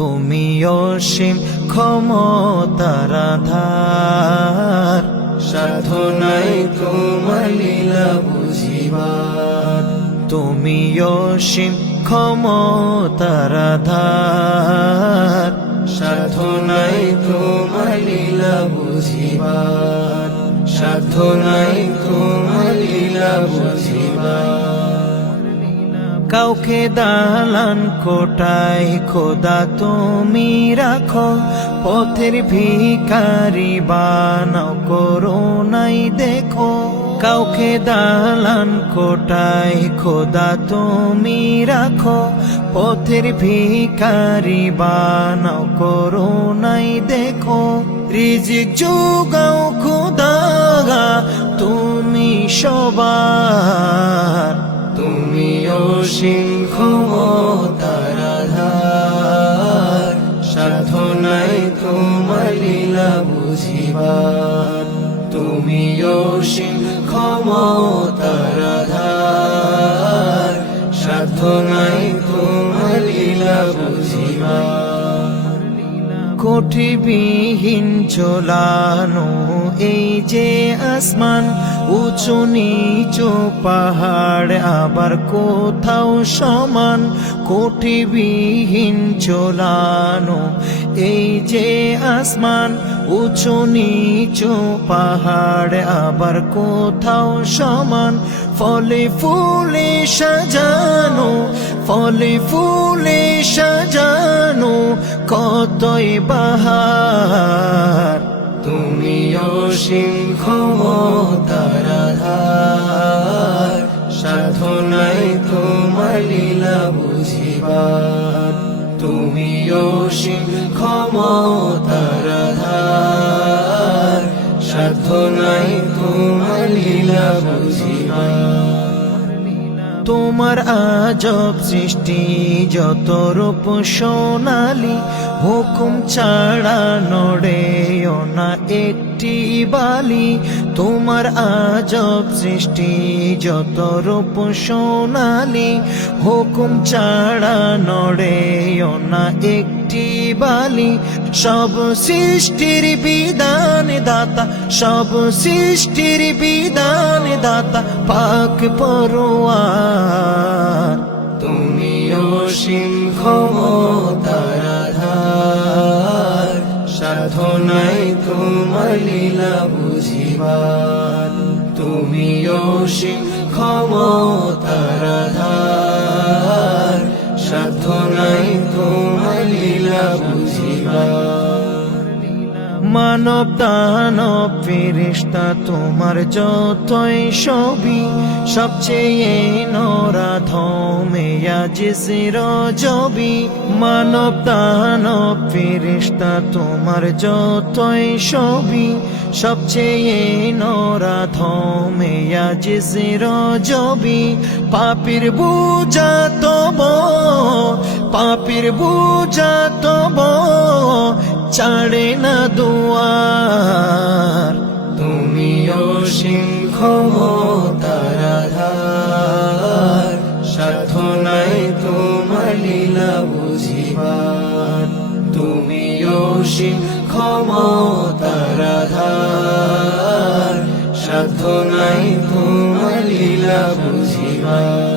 তুমি অসীম ক্ষমতার আধার, সাধ্য নাই তোমার লীলা বুঝিবার। তুমি অসীম ক্ষমতার আধার, সাধ্য নাই তোমার লীলা বুঝিবার। সাধ্য নাই তোমার লীলা বুঝিবার। কাউকে দালান কোটায় খোদা তুমি রাখো, পথের ভিখারি বানাও করুণাই দেখো। কাউকে দালান কোটায় খোদা তুমি রাখো, পথের ভিখারি বানাও করুণাই দেখো। রিজিক যোগাও খোদা তুমি সবার, তুমি অসীম ক্ষমতার আধার, সাধ্য নাই তোমার লীলা বুঝিবার। তুমি অসীম ক্ষমতার আধার, সাধ্য নাই তোমার লীলা বুঝিবার। কোটিবিহীন চলানো এই যে আসমান, উঁচু নিচু পাহাড় আবার কোথাও সমান। কোটিবিহীন চলানো এই যে আসমান, উঁচু নিচু পাহাড় আবার কোথাও সমান। ফলে ফুলে সাজানো, ফলে ফুলে সাজানো কতই বাহার। তুমি অসীম ক্ষমতার আধার, সাধ্য নাই তোমার লীলা বুঝিবার। তুমি অসীম ক্ষমতার আধার, সাধ্য নাই তোমার লীলা বুঝিবার। তোমার আজব সৃষ্টি যত রূপ সোনালি, হুকুম ছাড়া নড়েও না একটি বালি। তোমার আজব সৃষ্টি যত রূপ সোনালি, হুকুম ছাড়া নড়েও না একটি বালি। সব সৃষ্টির বিধান দাতা, সব সৃষ্টির বিধান দাতা পাক পরোয়ার। তুমি অসীম ক্ষমতার আধার, সাধ্য নাই তোমার লীলা বুঝিবার। তুমি অসীম ক্ষমতার আধার, সাধ্য নাই তোমার লীলা বুঝিবার। মানব দানব ফেরেশতা তোমার যতই ছবি, সবচেয়ে নরাধমে আজিজের জবি। মানব দানব ফেরেশতা তোমার যতই ছবি, সবচেয়ে নরাধমে আজিজের জবি। পাপীর বোঝা তব, পাপীর বোঝা তব ছাড়ে না দুয়ার। তুমি অসীম ক্ষমতার আধার, সাধ্য নাই তোমার লীলা বুঝিবার। তুমি অসীম ক্ষমতার আধার, সাধ্য নাই তোমার লীলা বুঝিবার।